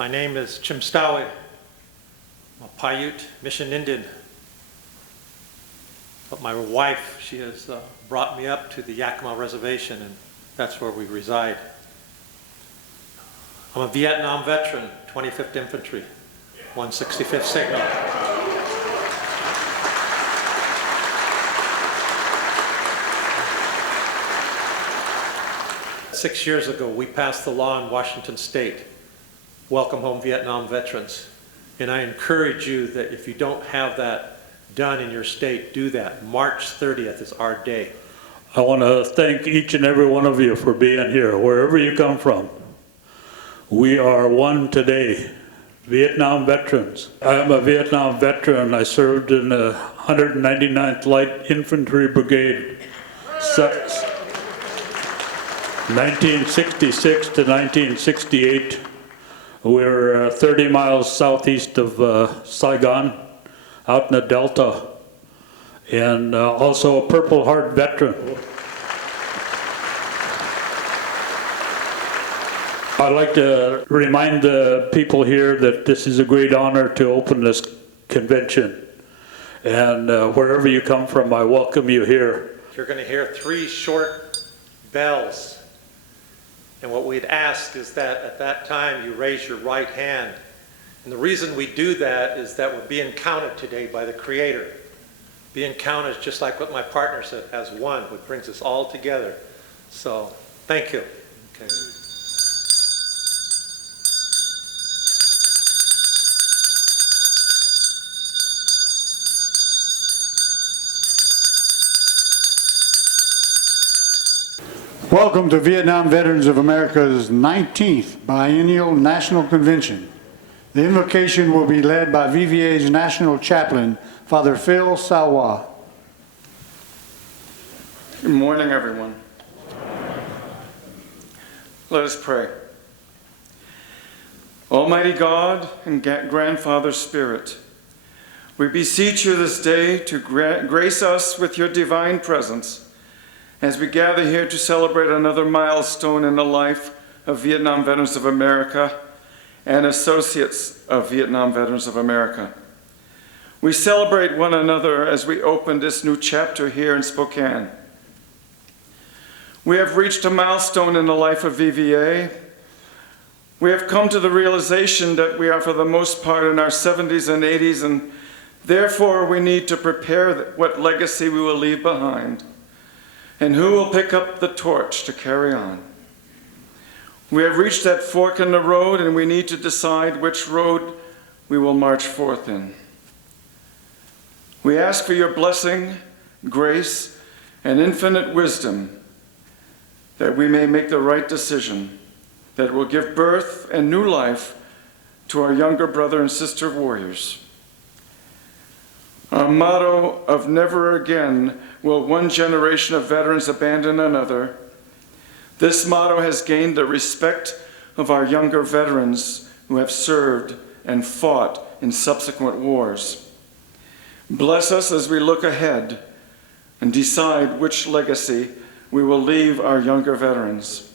My name is Chimstawi. I'm a Paiute Mission Indian. But my wife, she has brought me up to the Yakima Reservation, and that's where we reside. I'm a Vietnam veteran, 25th Infantry, 165th Signal. Six years ago, we passed the law in Washington State, Welcome Home Vietnam Veterans. And I encourage you that if you don't have that done in your state, do that. March 30th is our day. I want to thank each and every one of you for being here, wherever you come from. We are one today, Vietnam veterans. I am a Vietnam veteran. I served in the 199th Light Infantry Brigade, 1966 to 1968. We're 30 miles southeast of Saigon, out in the Delta, and also a Purple Heart veteran. I'd like to remind the people here that this is a great honor to open this convention. And wherever you come from, I welcome you here. You're going to hear 3 short bells. And what we'd ask is that at that time you raise your right hand. And the reason we do that is that we're being counted today by the Creator. Being counted is just like what my partner said, as one, which brings us all together. So, thank you. Okay. Welcome to Vietnam Veterans of America's 19th Biennial National Convention. The invocation will be led by VVA's National Chaplain, Father Phil Salwa. Good morning, everyone. Let us pray. Almighty God and Grandfather Spirit, we beseech you this day to grace us with your divine presence as we gather here to celebrate another milestone in the life of Vietnam Veterans of America and associates of Vietnam Veterans of America. We celebrate one another as we open this new chapter here in Spokane. We have reached a milestone in the life of VVA. We have come to the realization that we are for the most part in our 70s and 80s, and therefore we need to prepare what legacy we will leave behind and who will pick up the torch to carry on. We have reached that fork in the road, and we need to decide which road we will march forth in. We ask for your blessing, grace, and infinite wisdom that we may make the right decision that will give birth and new life to our younger brother and sister warriors. Our motto of never again will one generation of veterans abandon another. This motto has gained the respect of our younger veterans who have served and fought in subsequent wars. Bless us as we look ahead and decide which legacy we will leave our younger veterans.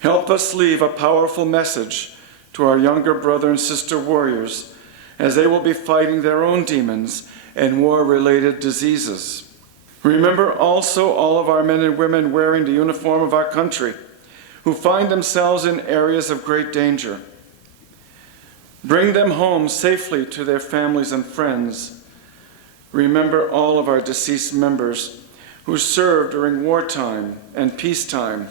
Help us leave a powerful message to our younger brother and sister warriors as they will be fighting their own demons and war-related diseases. Remember also all of our men and women wearing the uniform of our country who find themselves in areas of great danger. Bring them home safely to their families and friends. Remember all of our deceased members who served during wartime and peacetime.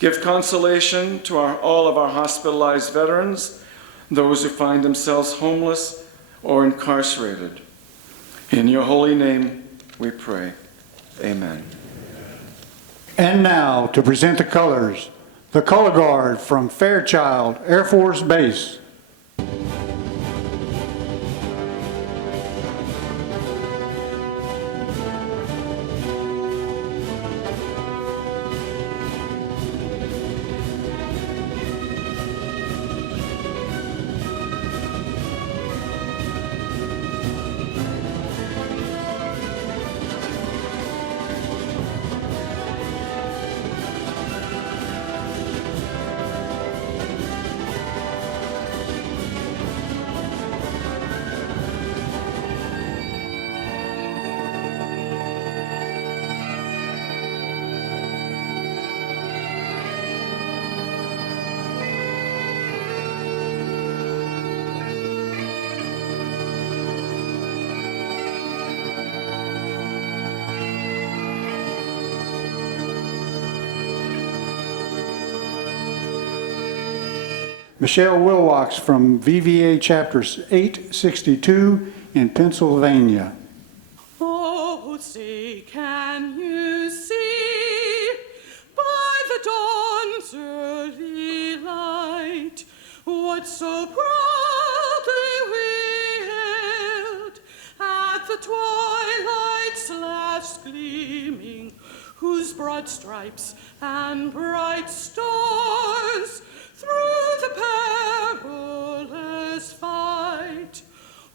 Give consolation to all of our hospitalized veterans, those who find themselves homeless or incarcerated. In your holy name we pray. Amen. And now, to present the colors, the Color Guard from Fairchild Air Force Base. Michelle Wilwax from VVA Chapter 862 in Pennsylvania. Oh, say, can you see by the dawn's early light what so proudly we hailed at the twilight's last gleaming, whose broad stripes and bright stars through the perilous fight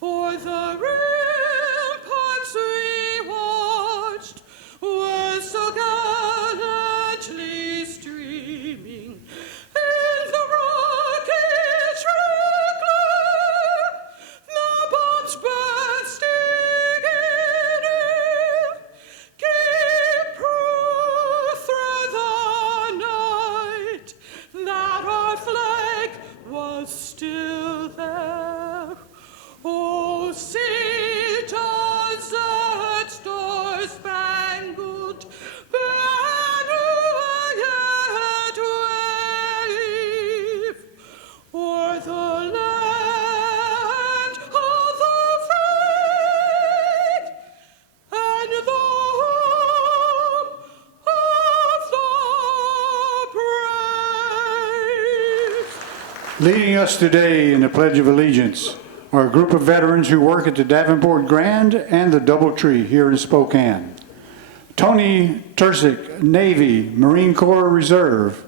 o'er the ramparts we watched were so gallantly streaming in the rocket's red glare, the bombs bursting in air gave proof through the night that our flag was still there. Oh, see, does that star-spangled banner yet wave o'er the land of the free and the home of the brave? Leading us today in the Pledge of Allegiance are a group of veterans who work at the Davenport Grand and the Doubletree here in Spokane. Tony Tersick, Navy, Marine Corps Reserve.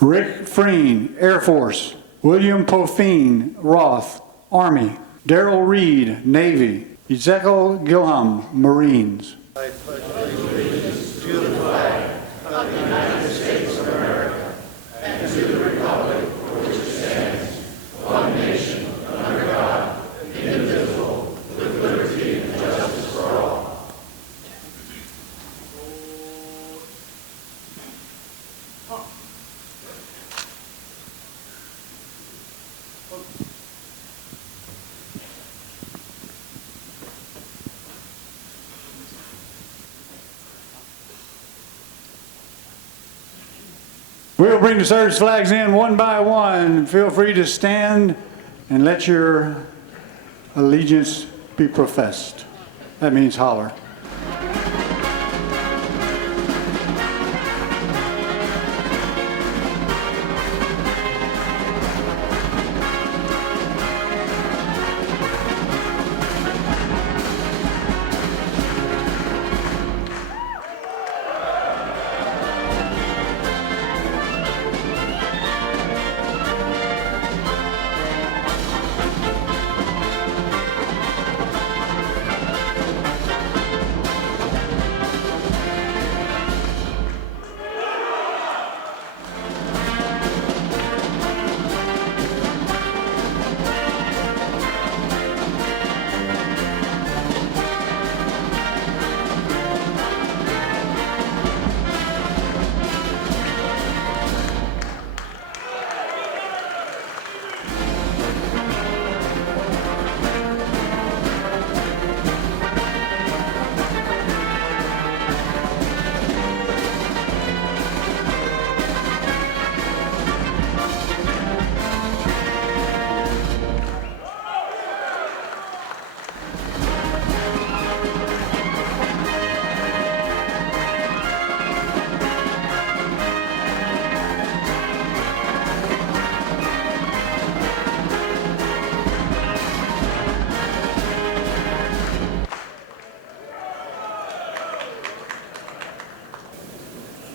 Rick Freen, Air Force. William Pofine, Roth, Army. Darrell Reed, Navy. Ezekiel Gilham, Marines. We'll bring the service flags in one by one. Feel free to stand and let your allegiance be professed. That means holler.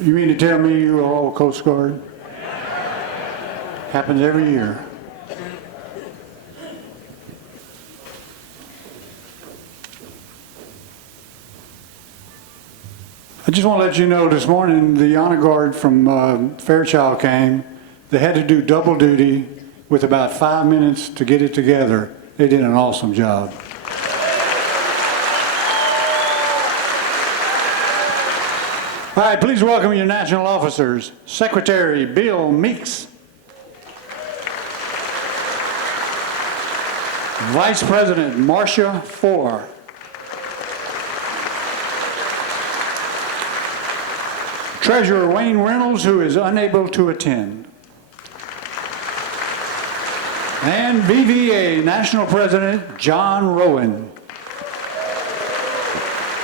You mean to tell me you are all Coast Guard? Happens every year. I just want to let you know this morning the honor guard from Fairchild came. They had to do double duty with about 5 minutes to get it together. They did an awesome job. All right, please welcome your national officers. Secretary Bill Meeks. Vice President Marcia Four. Treasurer Wayne Reynolds, who is unable to attend. And VVA National President John Rowan.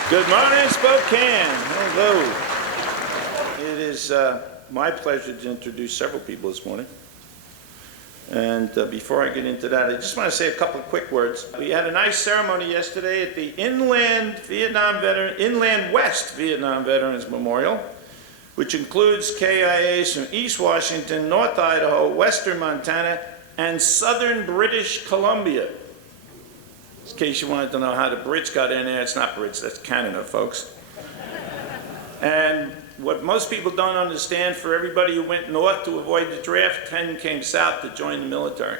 Good morning, Spokane. Hello. It is my pleasure to introduce several people this morning. And before I get into that, I just want to say a couple of quick words. We had a nice ceremony yesterday at the Inland West Vietnam Veterans Memorial, which includes KIAs from East Washington, North Idaho, Western Montana, and Southern British Columbia. In case you wanted to know how the Brits got in there, it's not Brits, that's Canada, folks. And what most people don't understand, for everybody who went north to avoid the draft, 10 came south to join the military.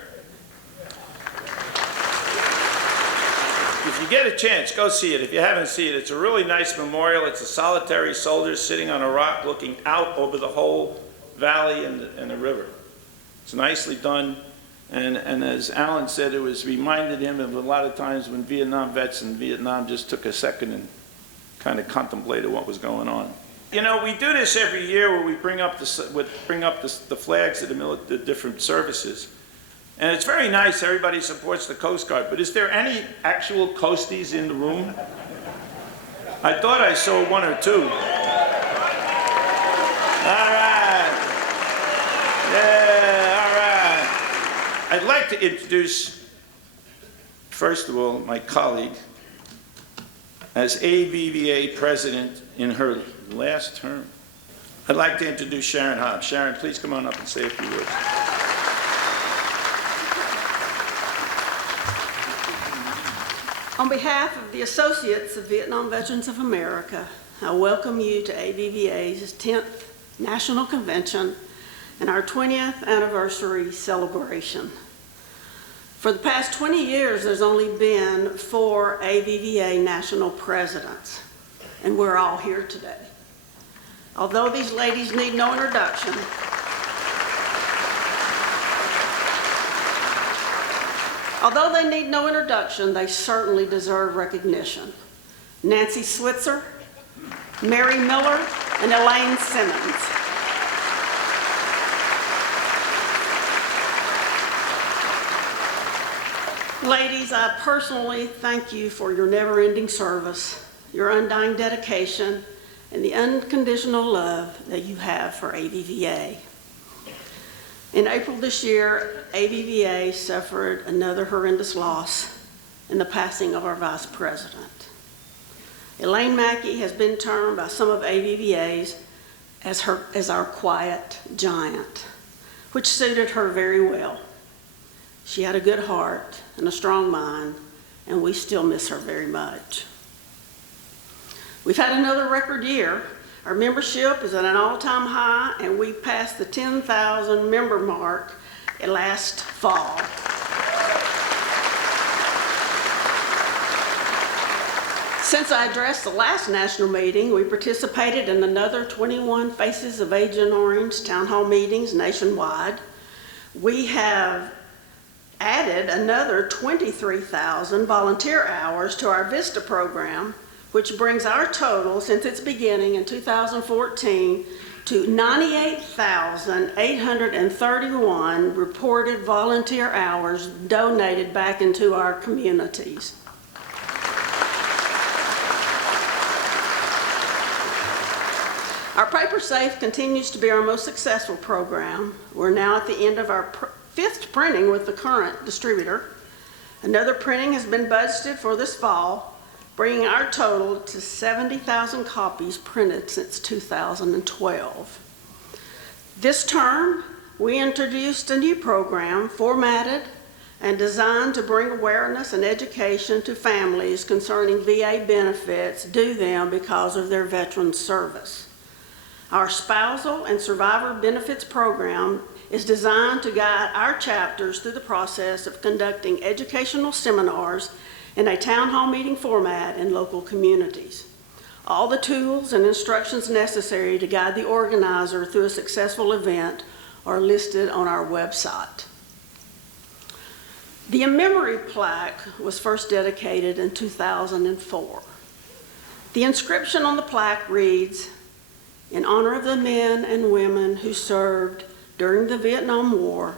If you get a chance, go see it. If you haven't seen it, it's a really nice memorial. It's a solitary soldier sitting on a rock looking out over the whole valley and the river. It's nicely done. And as Alan said, it was reminded him of a lot of times when Vietnam vets in Vietnam just took a second and kind of contemplated what was going on. You know, we do this every year where we bring up the flags of the different services. And it's very nice, everybody supports the Coast Guard, but is there any actual Coasties in the room? I thought I saw one or two. All right. Yeah, all right. I'd like to introduce, first of all, my colleague as AVVA president in her last term. I'd like to introduce Sharon Hobbs. Sharon, please come on up and say a few words. On behalf of the Associates of Vietnam Veterans of America, I welcome you to AVVA's 10th National Convention and our 20th anniversary celebration. For the past 20 years, there's only been 4 AVVA national presidents, and we're all here today. Although these ladies need no introduction, they certainly deserve recognition. Nancy Switzer, Mary Miller, and Elaine Simmons. Ladies, I personally thank you for your never-ending service, your undying dedication, and the unconditional love that you have for AVVA. In April this year, AVVA suffered another horrendous loss in the passing of our Vice President. Elaine Mackey has been termed by some of AVVA's as our quiet giant, which suited her very well. She had a good heart and a strong mind, and we still miss her very much. We've had another record year. Our membership is at an all-time high, and we passed the 10,000 member mark last fall. Since I addressed the last national meeting, we participated in another 21 Faces of Agent Orange town hall meetings nationwide. We have added another 23,000 volunteer hours to our VISTA program, which brings our total since its beginning in 2014 to 98,831 reported volunteer hours donated back into our communities. Our Paper Safe continues to be our most successful program. We're now at the end of our 5th printing with the current distributor. Another printing has been budgeted for this fall, bringing our total to 70,000 copies printed since 2012. This term, we introduced a new program formatted and designed to bring awareness and education to families concerning VA benefits due them because of their veteran service. Our spousal and survivor benefits program is designed to guide our chapters through the process of conducting educational seminars in a town hall meeting format in local communities. All the tools and instructions necessary to guide the organizer through a successful event are listed on our website. The in-memory plaque was first dedicated in 2004. The inscription on the plaque reads, "In honor of the men and women who served during the Vietnam War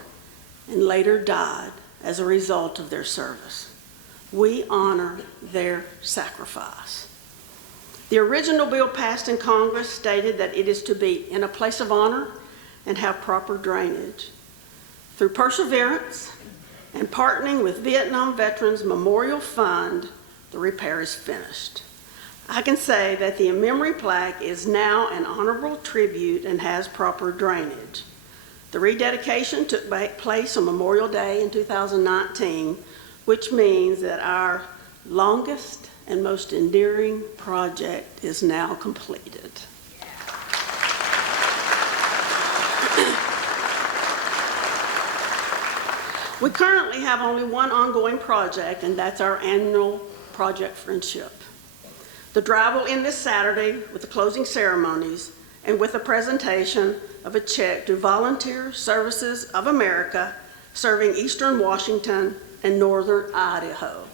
and later died as a result of their service. We honor their sacrifice. The original bill passed in Congress stated that it is to be in a place of honor and have proper drainage. Through perseverance and partnering with Vietnam Veterans Memorial Fund, the repair is finished. I can say that the memory plaque is now an honorable tribute and has proper drainage. The rededication took place on Memorial Day in 2019, which means that our longest and most endearing project is now completed. We currently have only one ongoing project, and that's our annual Project Friendship. The drive will end this Saturday with the closing ceremonies and with a presentation of a check to Volunteer Services of America serving Eastern Washington and Northern Idaho.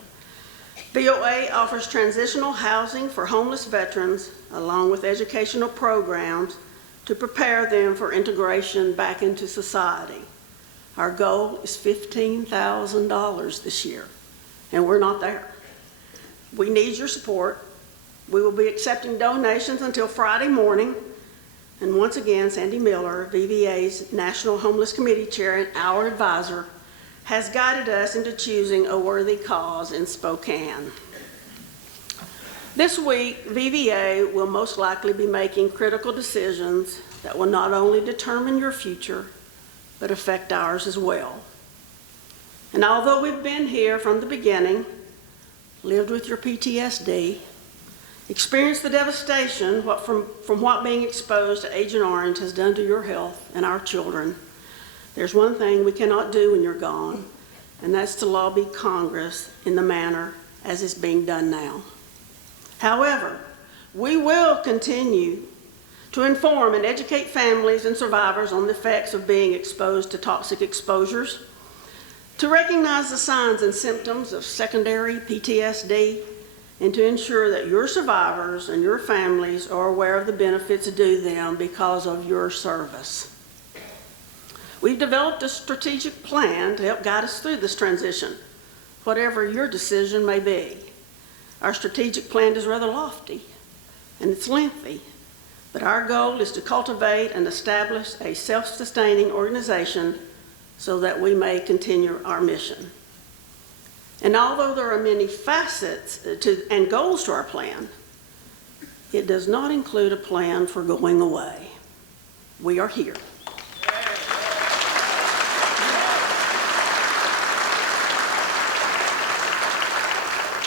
VOA offers transitional housing for homeless veterans along with educational programs to prepare them for integration back into society. Our goal is $15,000 this year, and we're not there. We need your support. We will be accepting donations until Friday morning. And once again, Sandy Miller, VVA's National Homeless Committee Chair and our advisor, has guided us into choosing a worthy cause in Spokane. This week, VVA will most likely be making critical decisions that will not only determine your future, but affect ours as well. And although we've been here from the beginning, lived with your PTSD, experienced the devastation from what being exposed to Agent Orange has done to your health and our children, there's one thing we cannot do when you're gone, and that's to lobby Congress in the manner as is being done now. However, we will continue to inform and educate families and survivors on the effects of being exposed to toxic exposures, to recognize the signs and symptoms of secondary PTSD, and to ensure that your survivors and your families are aware of the benefits due them because of your service. We've developed a strategic plan to help guide us through this transition, whatever your decision may be. Our strategic plan is rather lofty, and it's lengthy, but our goal is to cultivate and establish a self-sustaining organization so that we may continue our mission. And although there are many facets and goals to our plan, it does not include a plan for going away. We are here.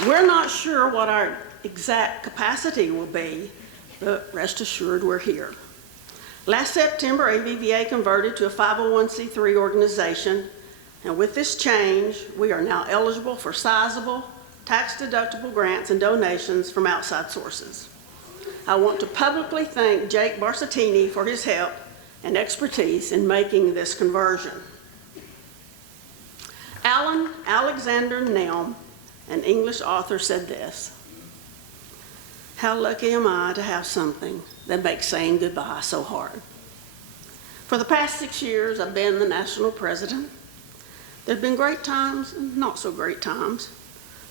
We're not sure what our exact capacity will be, but rest assured we're here. Last September, AVVA converted to a 501c3 organization, and with this change, we are now eligible for sizable, tax-deductible grants and donations from outside sources. I want to publicly thank Jake Barsatini for his help and expertise in making this conversion. Alan Alexander Nelm, an English author, said this: "How lucky am I to have something that makes saying goodbye so hard." For the past 6 years, I've been the national president. There have been great times and not so great times,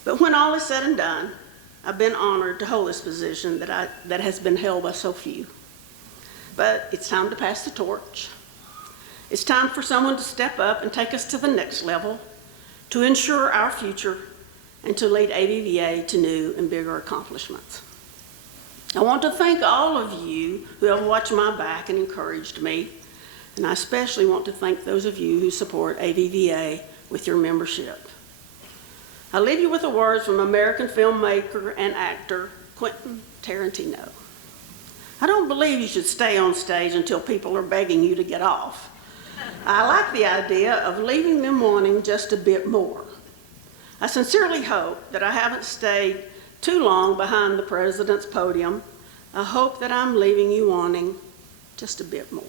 but when all is said and done, I've been honored to hold this position that has been held by so few. But it's time to pass the torch. It's time for someone to step up and take us to the next level, to ensure our future, and to lead AVVA to new and bigger accomplishments. I want to thank all of you who have watched my back and encouraged me, and I especially want to thank those of you who support AVVA with your membership. I leave you with the words from American filmmaker and actor Quentin Tarantino. "I don't believe you should stay on stage until people are begging you to get off. I like the idea of leaving them wanting just a bit more. I sincerely hope that I haven't stayed too long behind the president's podium. I hope that I'm leaving you wanting just a bit more."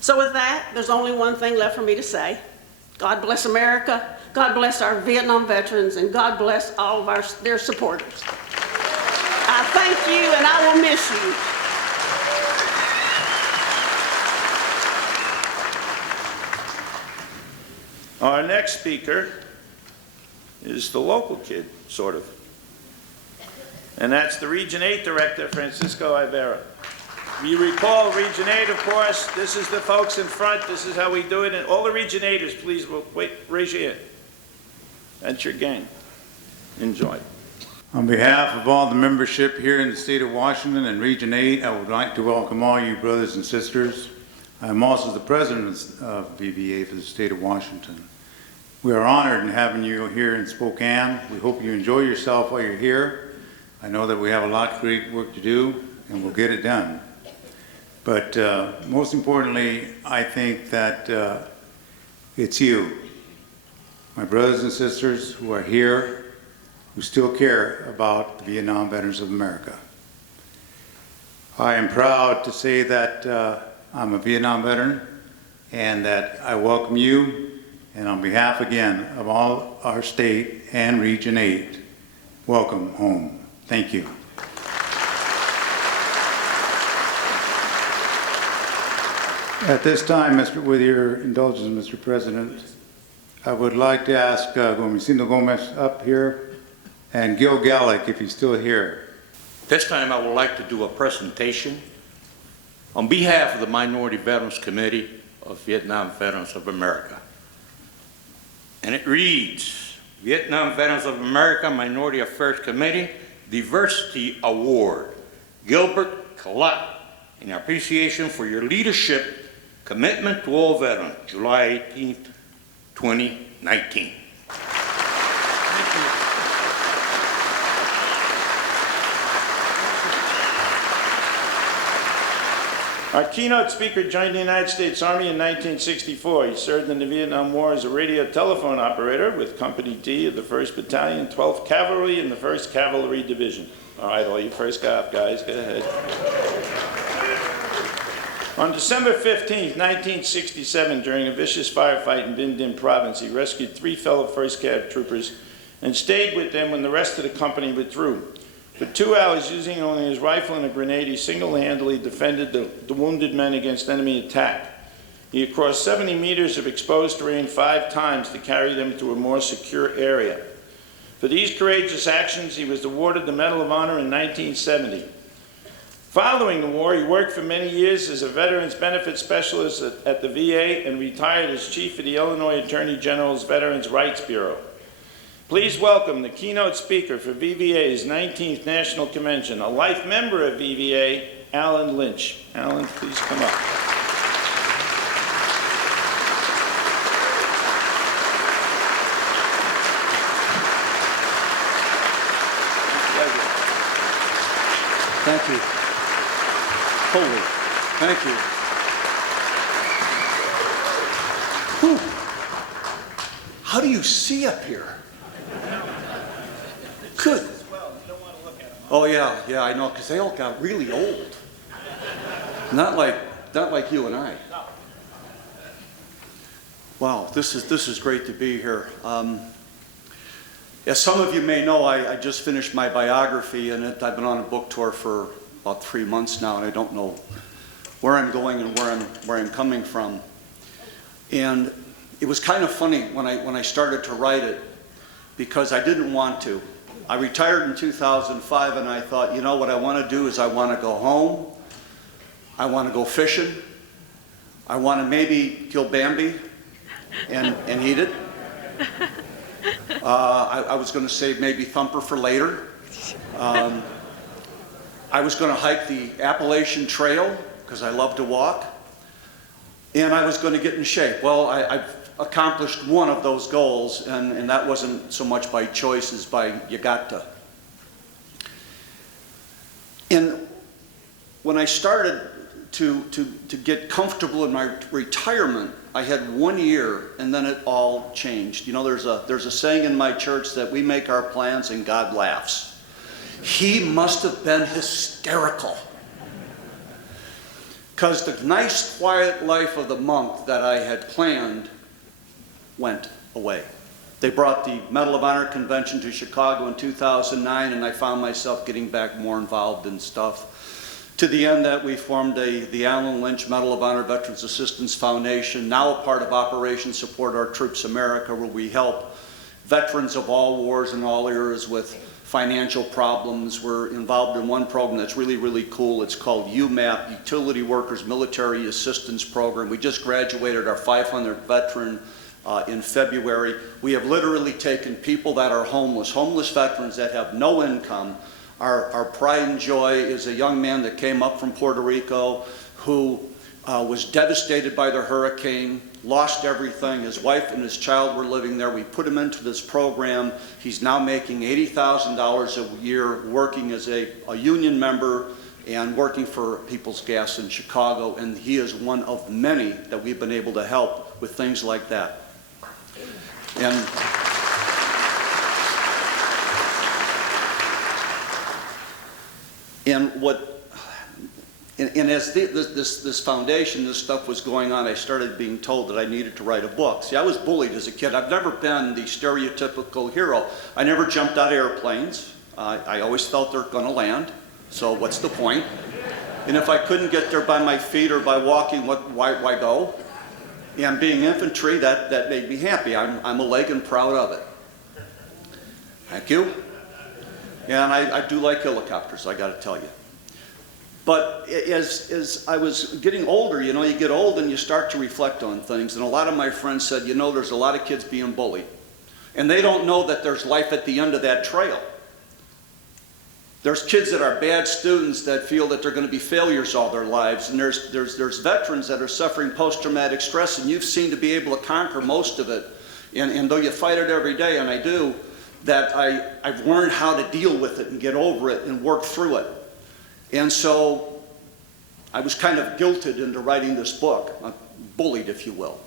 So with that, there's only one thing left for me to say. God bless America, God bless our Vietnam veterans, and God bless all of their supporters. I thank you, and I will miss you. Our next speaker is the local kid, sort of. And that's the Region 8 Director, Francisco Ivera. You recall Region 8, of course, this is the folks in front, this is how we do it, and all the Region 8ers, please, wait, raise your hand. That's your gang. Enjoy. On behalf of all the membership here in the state of Washington and Region 8, I would like to welcome all you brothers and sisters. I'm also the president of VVA for the state of Washington. We are honored in having you here in Spokane. We hope you enjoy yourself while you're here. I know that we have a lot of great work to do, and we'll get it done. But most importantly, I think that it's you, my brothers and sisters who are here, who still care about the Vietnam Veterans of America. I am proud to say that I'm a Vietnam veteran and that I welcome you, and on behalf again of all our state and Region 8, welcome home. Thank you. At this time, with your indulgence, Mr. President, I would like to ask Gomecino Gomez up here and Gil Gallick, if he's still here. This time I would like to do a presentation on behalf of the Minority Veterans Committee of Vietnam Veterans of America. And it reads, Vietnam Veterans of America Minority Affairs Committee Diversity Award, Gilbert Collette, in appreciation for your leadership, commitment to all veterans, July 18th, 2019. Our keynote speaker joined the United States Army in 1964. He served in the Vietnam War as a radio telephone operator with Company D of the 1st Battalion, 12th Cavalry in the 1st Cavalry Division. All right, all you first got up, guys, go ahead. On December 15, 1967, during a vicious firefight in Binh Dinh Province, he rescued 3 fellow 1st Cav troopers and stayed with them when the rest of the company withdrew. For 2 hours, using only his rifle and a grenade, he single-handedly defended the wounded men against enemy attack. He had crossed 70 meters of exposed terrain 5 times to carry them to a more secure area. For these courageous actions, he was awarded the Medal of Honor in 1970. Following the war, he worked for many years as a Veterans Benefit Specialist at the VA and retired as Chief of the Illinois Attorney General's Veterans Rights Bureau. Please welcome the keynote speaker for VVA's 19th National Convention, a life member of VVA, Alan Lynch. Alan, please come up. Thank you. Holy, thank you. Whew. How do you see up here? Good. Oh yeah, I know, because they all got really old. Not like you and I. Wow, this is great to be here. As some of you may know, I just finished my biography, and I've been on a book tour for about 3 months now, and I don't know where I'm going and where I'm coming from. And it was kind of funny when I started to write it, because I didn't want to. I retired in 2005, and I thought, you know what I want to do is I want to go home, I want to go fishing, I want to maybe kill Bambi and eat it. I was going to save maybe Thumper for later. I was going to hike the Appalachian Trail because I love to walk. And I was going to get in shape. Well, I've accomplished one of those goals, and that wasn't so much by choice as by you got to. And when I started to get comfortable in my retirement, I had 1 year, and then it all changed. You know, there's a saying in my church that we make our plans and God laughs. He must have been hysterical, because the nice, quiet life of the monk that I had planned went away. They brought the Medal of Honor convention to Chicago in 2009, and I found myself getting back more involved in stuff. to the end that we formed the Allen Lynch Medal of Honor Veterans Assistance Foundation, now a part of Operation Support Our Troops America, where we help veterans of all wars and all eras with financial problems. We're involved in one program that's really, really cool. It's called UMAP, Utility Workers Military Assistance Program. We just graduated our 500th veteran in February. We have literally taken people that are homeless veterans that have no income. Our pride and joy is a young man that came up from Puerto Rico who was devastated by the hurricane, lost everything. His wife and his child were living there. We put him into this program. He's now making $80,000 a year working as a union member and working for People's Gas in Chicago, and he is one of many that we've been able to help with things like that. And as this foundation, this stuff was going on, I started being told that I needed to write a book. See, I was bullied as a kid. I've never been the stereotypical hero. I never jumped out of airplanes. I always felt they're going to land, so what's the point? And if I couldn't get there by my feet or by walking, why go? And being infantry, that made me happy. I'm a leg and proud of it. Thank you. And I do like helicopters, I got to tell you. But as I was getting older, you know, you get old and you start to reflect on things. And a lot of my friends said, you know, there's a lot of kids being bullied. And they don't know that there's life at the end of that trail. There's kids that are bad students that feel that they're going to be failures all their lives. And there's veterans that are suffering post-traumatic stress, and you seem to be able to conquer most of it. And though you fight it every day, and I do, that I've learned how to deal with it and get over it and work through it. And so I was kind of guilted into writing this book, bullied, if you will.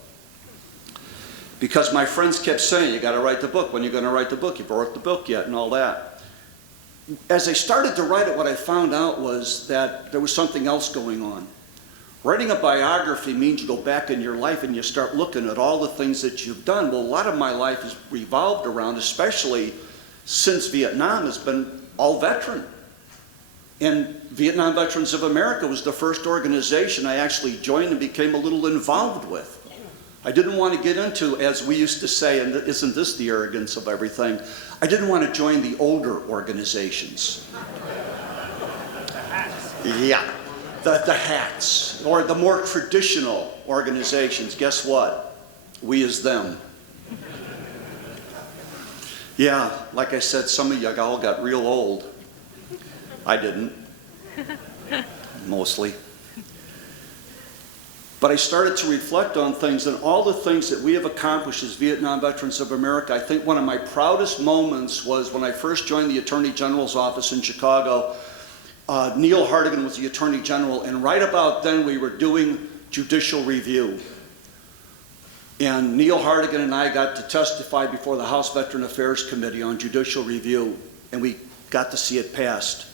Because my friends kept saying, you got to write the book. When are you going to write the book? You haven't wrote the book yet and all that. As I started to write it, what I found out was that there was something else going on. Writing a biography means you go back in your life and you start looking at all the things that you've done. Well, a lot of my life has revolved around, especially since Vietnam, has been all veteran. And Vietnam Veterans of America was the first organization I actually joined and became a little involved with. I didn't want to get into, as we used to say, and isn't this the arrogance of everything, I didn't want to join the older organizations. Yeah, the hats, or the more traditional organizations. Guess what? We is them. Yeah, like I said, some of you all got real old. I didn't, mostly. But I started to reflect on things and all the things that we have accomplished as Vietnam Veterans of America. I think one of my proudest moments was when I first joined the Attorney General's office in Chicago. Neil Hartigan was the Attorney General, and right about then we were doing judicial review. And Neil Hartigan and I got to testify before the House Veteran Affairs Committee on judicial review, and we got to see it passed.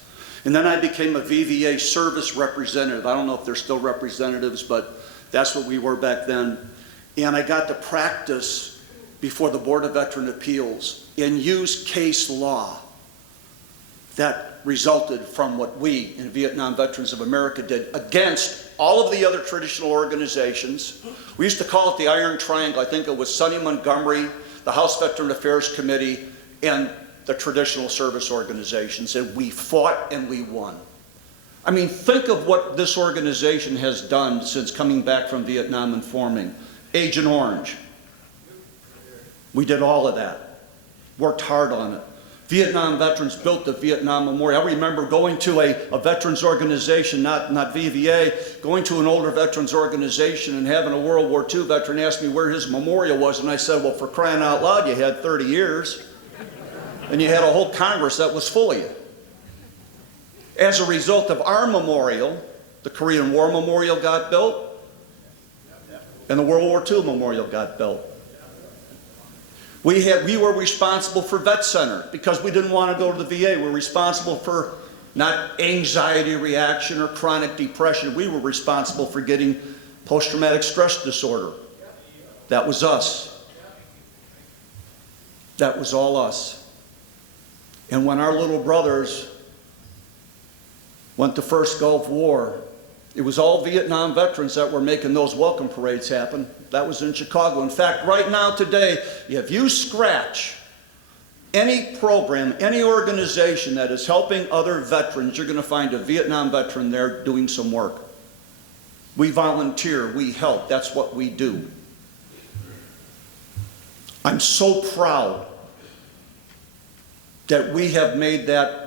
And then I became a VVA service representative. I don't know if they're still representatives, but that's what we were back then. And I got to practice before the Board of Veteran Appeals and use case law that resulted from what we in Vietnam Veterans of America did against all of the other traditional organizations. We used to call it the Iron Triangle. I think it was Sonny Montgomery, the House Veteran Affairs Committee, and the traditional service organizations, and we fought and we won. I mean, think of what this organization has done since coming back from Vietnam and forming. Agent Orange. We did all of that. Worked hard on it. Vietnam veterans built the Vietnam Memorial. I remember going to a veterans organization, not VVA, going to an older veterans organization and having a World War II veteran ask me where his memorial was, and I said, well, for crying out loud, you had 30 years. And you had a whole Congress that was full of you. As a result of our memorial, the Korean War Memorial got built, and the World War II Memorial got built. We were responsible for Vet Center because we didn't want to go to the VA. We were responsible for not anxiety reaction or chronic depression. We were responsible for getting post-traumatic stress disorder. That was us. That was all us. And when our little brothers went to first Gulf War. It was all Vietnam veterans that were making those welcome parades happen. That was in Chicago. In fact, right now today, if you scratch any program, any organization that is helping other veterans, you're going to find a Vietnam veteran there doing some work. We volunteer, we help, that's what we do. I'm so proud that we have made that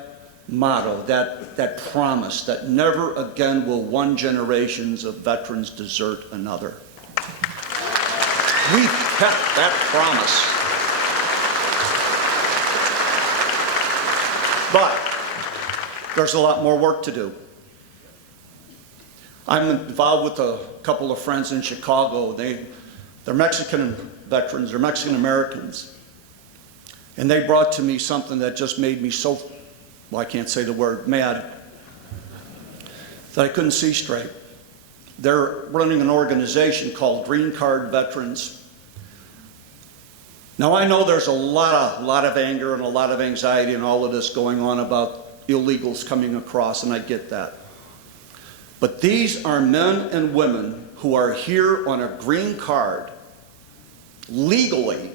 motto, that promise, that never again will one generations of veterans desert another. We've kept that promise. But there's a lot more work to do. I'm involved with a couple of friends in Chicago. They're Mexican veterans, they're Mexican Americans. And they brought to me something that just made me so, well, I can't say the word, mad, that I couldn't see straight. They're running an organization called Green Card Veterans. Now I know there's a lot of anger and a lot of anxiety and all of this going on about illegals coming across, and I get that. But these are men and women who are here on a green card, legally,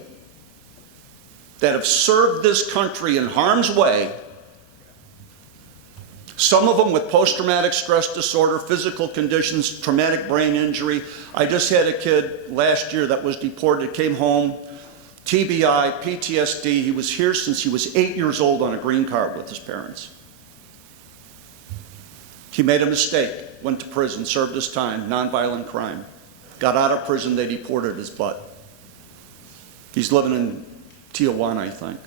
that have served this country in harm's way, some of them with post-traumatic stress disorder, physical conditions, traumatic brain injury. I just had a kid last year that was deported, came home, TBI, PTSD. He was here since he was 8 years old on a green card with his parents. He made a mistake, went to prison, served his time, nonviolent crime. Got out of prison, they deported his butt. He's living in Tijuana, I think.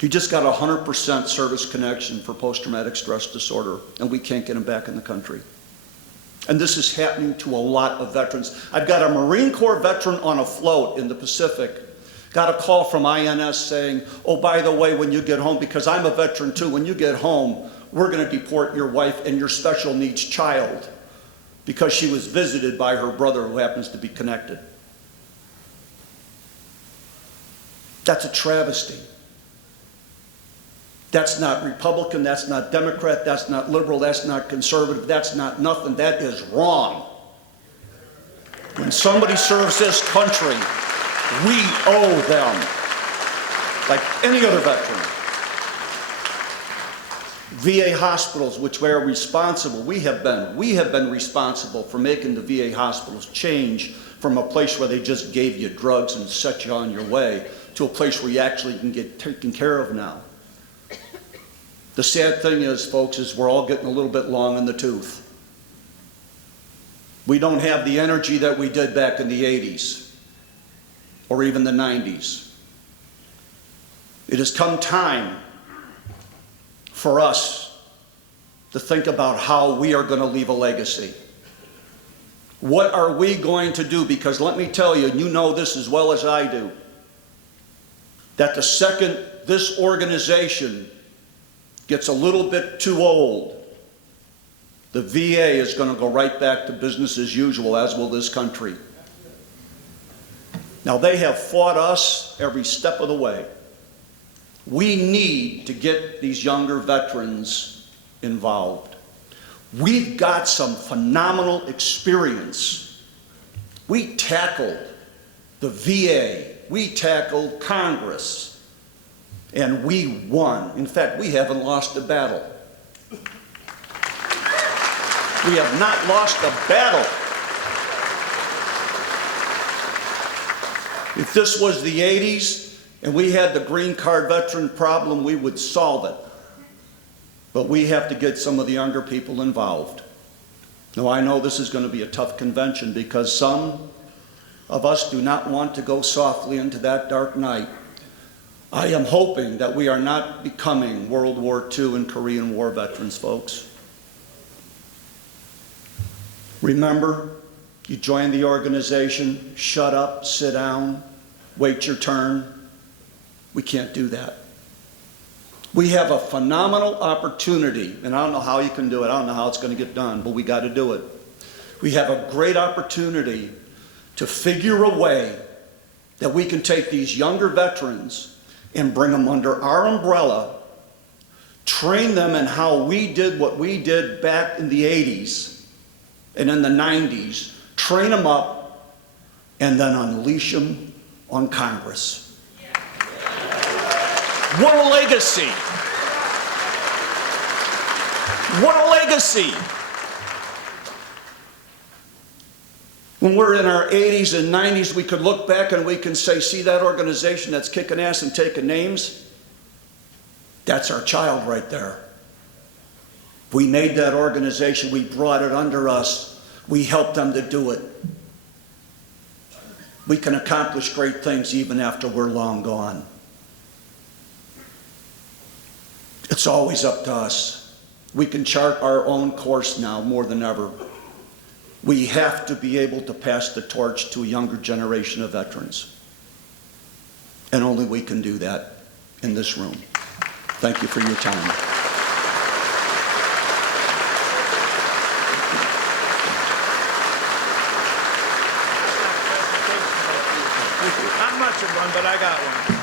He just got 100% service connection for post-traumatic stress disorder, and we can't get him back in the country. And this is happening to a lot of veterans. I've got a Marine Corps veteran on a float in the Pacific. Got a call from INS saying, oh, by the way, when you get home, because I'm a veteran too, when you get home, we're going to deport your wife and your special needs child because she was visited by her brother who happens to be connected. That's a travesty. That's not Republican, that's not Democrat, that's not liberal, that's not conservative, that's not nothing. That is wrong. When somebody serves this country, we owe them, like any other veteran. VA hospitals, which we are responsible, we have been responsible for making the VA hospitals change from a place where they just gave you drugs and set you on your way to a place where you actually can get taken care of now. The sad thing is, folks, is we're all getting a little bit long in the tooth. We don't have the energy that we did back in the 80s or even the 90s. It has come time for us to think about how we are going to leave a legacy. What are we going to do? Because let me tell you, and you know this as well as I do, that the second this organization gets a little bit too old, the VA is going to go right back to business as usual, as will this country. Now, they have fought us every step of the way. We need to get these younger veterans involved. We've got some phenomenal experience. We tackled the VA, we tackled Congress, and we won. In fact, we haven't lost a battle. We have not lost a battle. If this was the 80s and we had the green card veteran problem, we would solve it. But we have to get some of the younger people involved. Now, I know this is going to be a tough convention because some of us do not want to go softly into that dark night. I am hoping that we are not becoming World War II and Korean War veterans, folks. Remember, you join the organization, shut up, sit down, wait your turn. We can't do that. We have a phenomenal opportunity, and I don't know how you can do it. I don't know how it's going to get done, but we got to do it. We have a great opportunity to figure a way that we can take these younger veterans and bring them under our umbrella, train them in how we did what we did back in the 80s and in the 90s, train them up, and then unleash them on Congress. What a legacy! What a legacy! When we're in our 80s and 90s, we could look back and we can say, see that organization that's kicking ass and taking names? That's our child right there. We made that organization, we brought it under us, we helped them to do it. We can accomplish great things even after we're long gone. It's always up to us. We can chart our own course now more than ever. We have to be able to pass the torch to a younger generation of veterans. And only we can do that in this room. Thank you for your time. Not much of one, but I got one.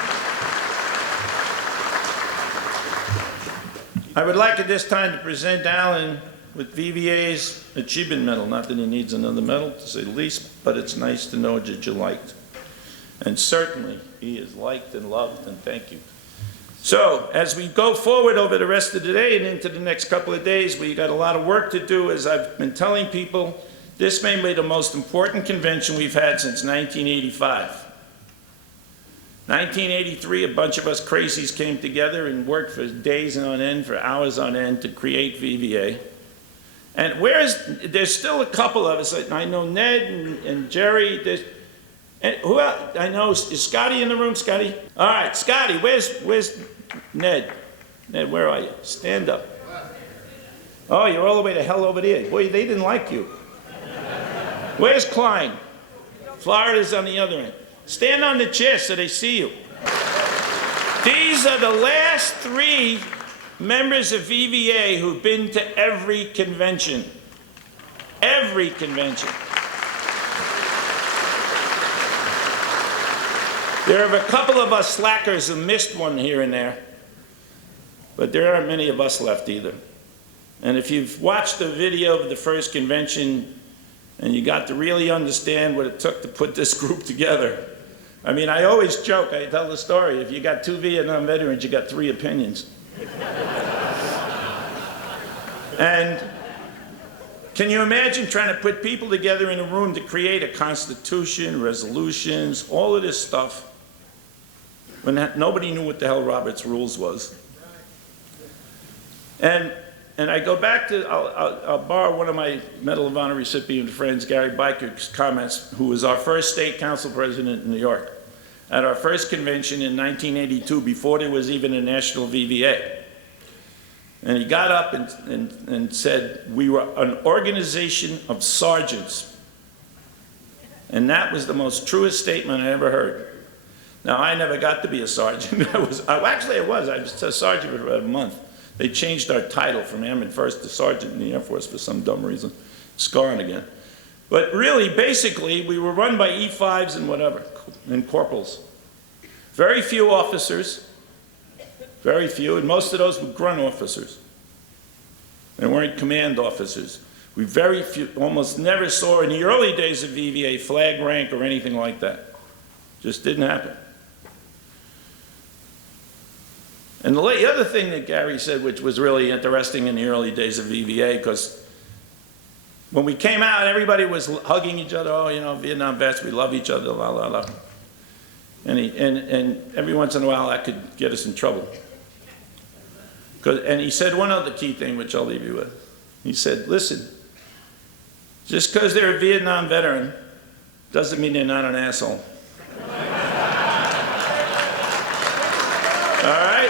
I would like at this time to present Alan with VVA's Achievement Medal. Not that he needs another medal, to say the least, but it's nice to know that you liked. And certainly, he is liked and loved, and thank you. So, as we go forward over the rest of the day and into the next couple of days, we got a lot of work to do. As I've been telling people, this may be the most important convention we've had since 1985. 1983, a bunch of us crazies came together and worked for days on end, for hours on end, to create VVA. And there's still a couple of us. I know Ned and Jerry. And who else? I know, is Scotty in the room, Scotty? All right, Scotty, where's Ned? Ned, where are you? Stand up. Oh, you're all the way to hell over there. Boy, they didn't like you. Where's Klein? Florida's on the other end. Stand on the chair so they see you. These are the last 3 members of VVA who've been to every convention. Every convention. There are a couple of us slackers who missed one here and there, but there aren't many of us left either. And if you've watched the video of the first convention and you got to really understand what it took to put this group together, I mean, I always joke, I tell the story, if you got 2 Vietnam veterans, you got 3 opinions. And can you imagine trying to put people together in a room to create a constitution, resolutions, all of this stuff, when nobody knew what the hell Robert's Rules was? And I go back to, I'll borrow one of my Medal of Honor recipient friends, Gary Biker's comments, who was our first state council president in New York, at our first convention in 1982, before there was even a national VVA. And he got up and said, we were an organization of sergeants. And that was the most truest statement I ever heard. Now, I never got to be a sergeant. Actually, I was a sergeant for about a month. They changed our title from airman first to sergeant in the Air Force for some dumb reason. It's gone again. But really, basically, we were run by E5s and whatever, and corporals. Very few officers, very few, and most of those were grunt officers. They weren't command officers. We very few, almost never saw in the early days of VVA flag rank or anything like that. Just didn't happen. And the other thing that Gary said, which was really interesting in the early days of VVA, because when we came out, everybody was hugging each other. Oh, you know, Vietnam vets, we love each other, la, la, la. And every once in a while, that could get us in trouble. And he said one other key thing, which I'll leave you with. He said, listen, just because they're a Vietnam veteran doesn't mean they're not an asshole. All right?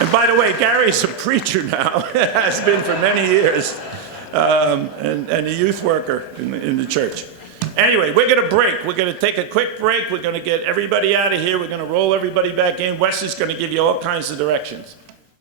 And by the way, Gary's a preacher now, has been for many years, and a youth worker in the church. Anyway, we're going to break. We're going to take a quick break. We're going to get everybody out of here. We're going to roll everybody back in. Wes is going to give you all kinds of directions.